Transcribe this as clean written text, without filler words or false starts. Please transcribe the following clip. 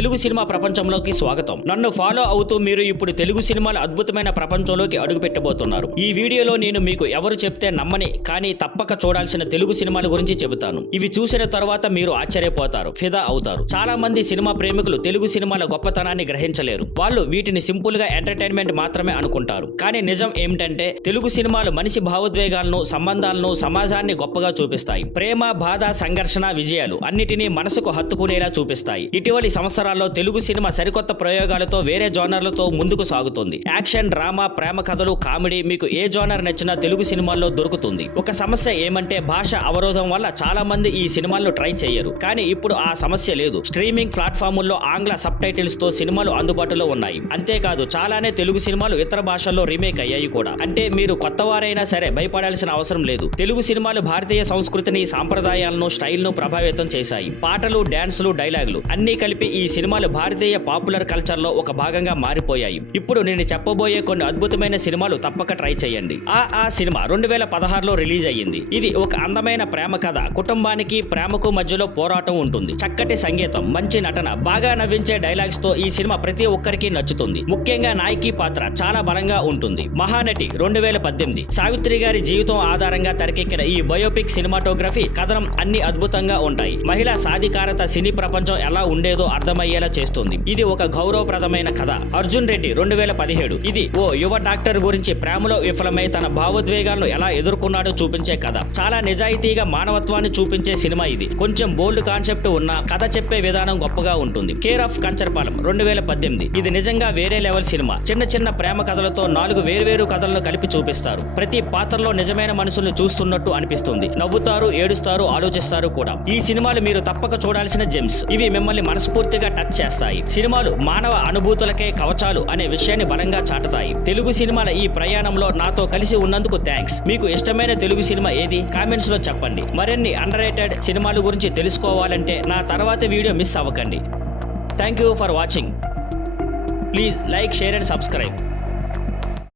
Telugu cinema ప్రపంచంలోకి స్వాగతం. నన్ను ఫాలో అవుతూ మీరు ఇప్పుడు తెలుగు సినిమాల అద్భుతమైన ప్రపంచంలోకి అడుగు పెట్టబోతున్నారు. ఈ వీడియోలో నేను మీకు ఎవరు చెప్తే నమ్మని కానీ తప్పక చూడాల్సిన తెలుగు సినిమాల గురించి చెబుతాను. ఇవి చూసిన తర్వాత మీరు ఆశ్చర్యపోతారు, ఫిదా అవుతారు. చాలా మంది సినిమా ప్రేమికులు తెలుగు సినిమాల గొప్పతనాన్ని గ్రహించలేరు. వాళ్ళు వీటిని సింపుల్ గా ఎంటర్టైన్మెంట్ మాత్రమే అనుకుంటారు. కానీ నిజం ఏమిటంటే తెలుగు సినిమాలు మనిషి భావోద్వేగాలను, సంబంధాలను, సమాజాన్ని గొప్పగా చూపిస్తాయి. ప్రేమ, బాధ, సంఘర్షణ, విజయాలు అన్నిటినీ మనసుకు హత్తుకునేలా చూపిస్తాయి. ఇటీవలి సంవత్సరాల్లో తెలుగు సినిమా సరికొత్త ప్రయోగాలతో వేరే జోనర్లతో ముందుకు సాగుతుంది. యాక్షన్, డ్రామా, ప్రేమ కథలు, కామెడీ, మీకు ఏ జోనర్ నచ్చినా తెలుగు సినిమాల్లో దొరుకుతుంది. ఒక సమస్య ఏమంటే భాష అవరోధం వల్ల చాలా మంది ఈ సినిమాలను ట్రై చేయరు. కానీ ఇప్పుడు ఆ సమస్య లేదు. స్ట్రీమింగ్ ప్లాట్ఫాముల్లో ఆంగ్ల సబ్ టైటిల్స్ తో సినిమాలు అందుబాటులో ఉన్నాయి. అంతేకాదు చాలానే తెలుగు సినిమాలు ఇతర భాషల్లో రీమేక్ అయ్యాయి కూడా. అంటే మీరు కొత్తవారైనా సరే భయపడాల్సిన అవసరం లేదు. తెలుగు సినిమాలు భారతీయ సంస్కృతిని, సాంప్రదాయాలను, స్టైల్ను ప్రభావితం చేశాయి. పాటలు, డాన్సులు, డైలాగులు అన్నీ కలిపి ఈ సినిమాలు భారతీయ పాపులర్ కల్చర్ లో ఒక భాగంగా మారిపోయాయి. ఇప్పుడు నేను చెప్పబోయే కొన్ని అద్భుతమైన సినిమాలు తప్పక ట్రై చేయండి. ఆ సినిమా 2016లో రిలీజ్ అయ్యింది. ఇది ఒక అందమైన ప్రేమ కథ. కుటుంబానికి, ప్రేమకు మధ్యలో పోరాటం ఉంటుంది. చక్కటి సంగీతం, మంచి నటన, బాగా నవ్వించే డైలాగ్స్ తో ఈ సినిమా ప్రతి ఒక్కరికి నచ్చుతుంది. ముఖ్యంగా నాయకి పాత్ర చాలా బలంగా ఉంటుంది. మహానటి 2018 సావిత్రి గారి జీవితం ఆధారంగా తెరకెక్కిన ఈ బయోపిక్ సినిమాటోగ్రఫీ, కథనం అన్ని అద్భుతంగా ఉంటాయి. మహిళా సాధికారత సినీ ప్రపంచం ఎలా ఉండేదో అర్థమయ్యేలా చేస్తుంది. ఇది ఒక గౌరవప్రదమైన కథ. అర్జున్ రెడ్డి 2017 ఇది ఓ యువ డాక్టర్ గురించి ప్రేమలో విఫలమై తన భావోద్వేగాలను ఎలా ఎదుర్కొన్నాడో చూపించే కథ. చాలా నిజాయితీగా మానవత్వాన్ని చూపించే సినిమా ఇది. కొంచెం బోల్డ్ కాన్సెప్ట్ ఉన్న కథ చెప్పే విధానం గొప్పగా ఉంటుంది. కేర్ ఆఫ్ కంచర్పాలెం 2018 ఇది నిజంగా వేరే లెవెల్ సినిమా. చిన్న చిన్న ప్రేమ కథలతో 4 వేర్వేరు కథలను కలిపి చూపిస్తారు. ప్రతి పాత్రలో నిజమైన మనుషుల్ని చూస్తున్నట్టు అనిపిస్తుంది. నవ్వుతారు, ఏడుస్తారు, ఆలోచిస్తారు కూడా. ఈ సినిమాలు మీరు తప్పక చూడాల్సిన జెమ్స్. ఇవి మిమ్మల్ని మనస్ఫూర్తిగా టచ్ చేస్తాయి. సినిమాలు మానవ అనుభూతులకే కవచాలు అనే విషయాన్ని బలంగా చాటుతాయి. తెలుగు సినిమాల ఈ ప్రయాణంలో నాతో కలిసి ఉన్నందుకు థ్యాంక్స్. మీకు ఇష్టమైన తెలుగు సినిమా ఏది? కామెంట్స్ లో చెప్పండి. మరిన్ని అండర్ రేటెడ్ సినిమాల గురించి తెలుసుకోవాలంటే నా తర్వాత వీడియో మిస్ అవ్వకండి. Thank you for watching. Please like, share and subscribe.